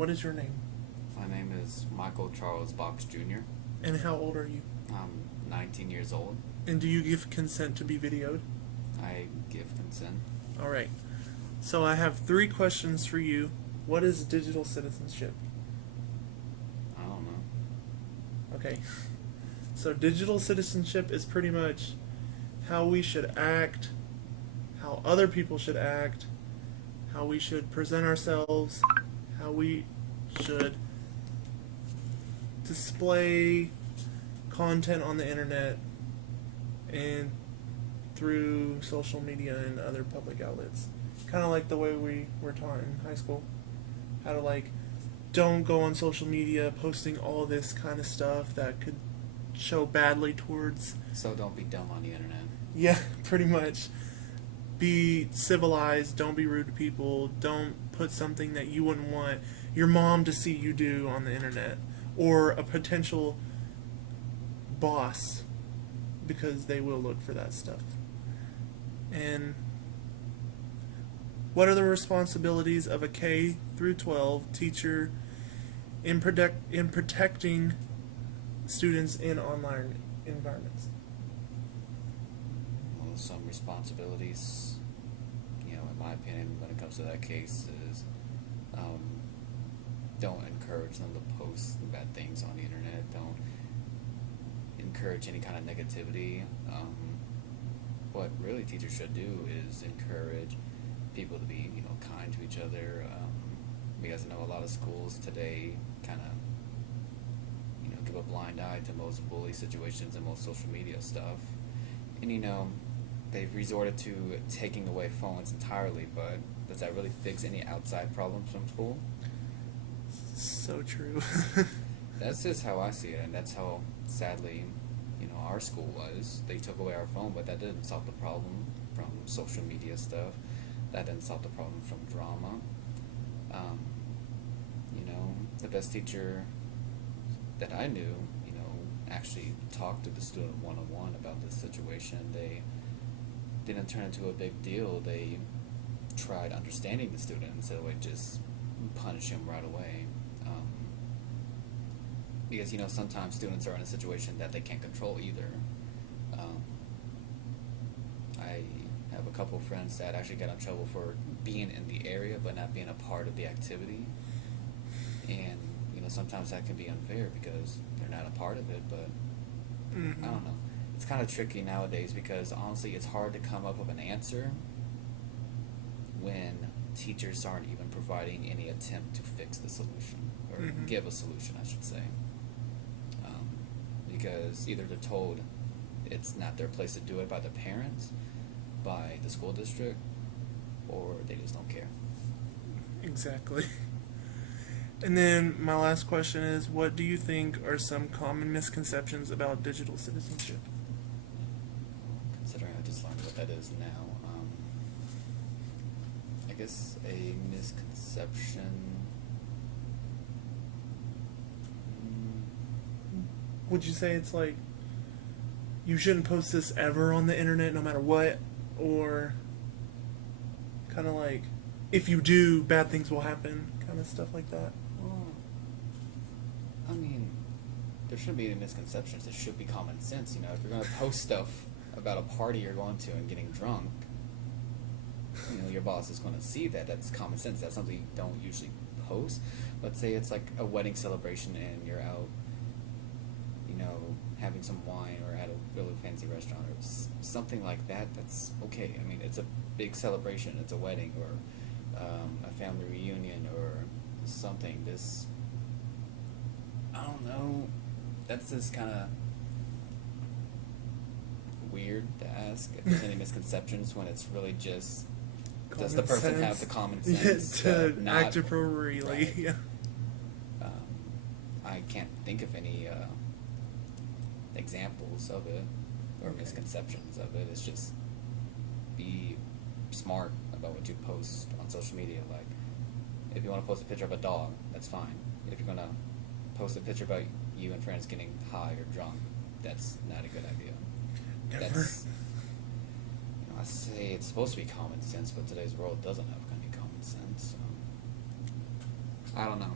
what is your name? My name is Michael Charles Box Jr. And how old are you? I'm 19 years old. And do you give consent to be videoed? I give consent. All right. So I have 3 questions for you. What is digital citizenship? I don't know. Okay. So digital citizenship is pretty much how we should act, how other people should act, how we should present ourselves, how we should display content on the internet and through social media and other public outlets. Kind of like the way we were taught in high school. How to don't go on social media posting all this kind of stuff that could show badly towards. So don't be dumb on the internet. Yeah, pretty much. Be civilized, don't be rude to people, don't put something that you wouldn't want your mom to see you do on the internet, or a potential boss, because they will look for that stuff. And what are the responsibilities of a K through 12 teacher in protecting students in online environments? Well, some responsibilities, in my opinion, when it comes to that case, is don't encourage them to post bad things on the internet. Don't encourage any kind of negativity. What really teachers should do is encourage people to be, kind to each other. Because I know a lot of schools today kind of, give a blind eye to most bully situations and most social media stuff. And, they've resorted to taking away phones entirely, but does that really fix any outside problems from school? So true. That's just how I see it, and that's how, sadly, our school was. They took away our phone, but that didn't solve the problem from social media stuff. That didn't solve the problem from drama. The best teacher that I knew, actually talked to the student one-on-one about this situation. They didn't turn it into a big deal. They tried understanding the student instead of just punish him right away. Because sometimes students are in a situation that they can't control either. I have a couple of friends that actually got in trouble for being in the area but not being a part of the activity. And sometimes that can be unfair because they're not a part of it. But I don't know. It's kind of tricky nowadays because honestly, it's hard to come up with an answer when teachers aren't even providing any attempt to fix the solution or give a solution, I should say. Because either they're told it's not their place to do it by the parents, by the school district, or they just don't care. Exactly. And then my last question is, what do you think are some common misconceptions about digital citizenship? Considering I just learned what that is now, I guess a misconception. Would you say it's you shouldn't post this ever on the internet no matter what, or kind of if you do, bad things will happen, kind of stuff like that? Well, I mean, there shouldn't be any misconceptions. There should be common sense. If you're going to post stuff about a party you're going to and getting drunk, your boss is going to see that. That's common sense. That's something you don't usually post. But say it's like a wedding celebration and you're out, having some wine or at a really fancy restaurant or something like that. That's okay. I mean, it's a big celebration. It's a wedding or a family reunion or something. I don't know. That's just kind of weird to ask if there's any misconceptions when it's really just does the person have the common sense to not act appropriately? Right. Yeah. I can't think of any examples of it or misconceptions of it. It's just be smart about what you post on social media. Like, if you want to post a picture of a dog, that's fine. If you're gonna post a picture about you and friends getting high or drunk, that's not a good idea. Never. That's, I say it's supposed to be common sense, but today's world doesn't have any common sense. I don't know.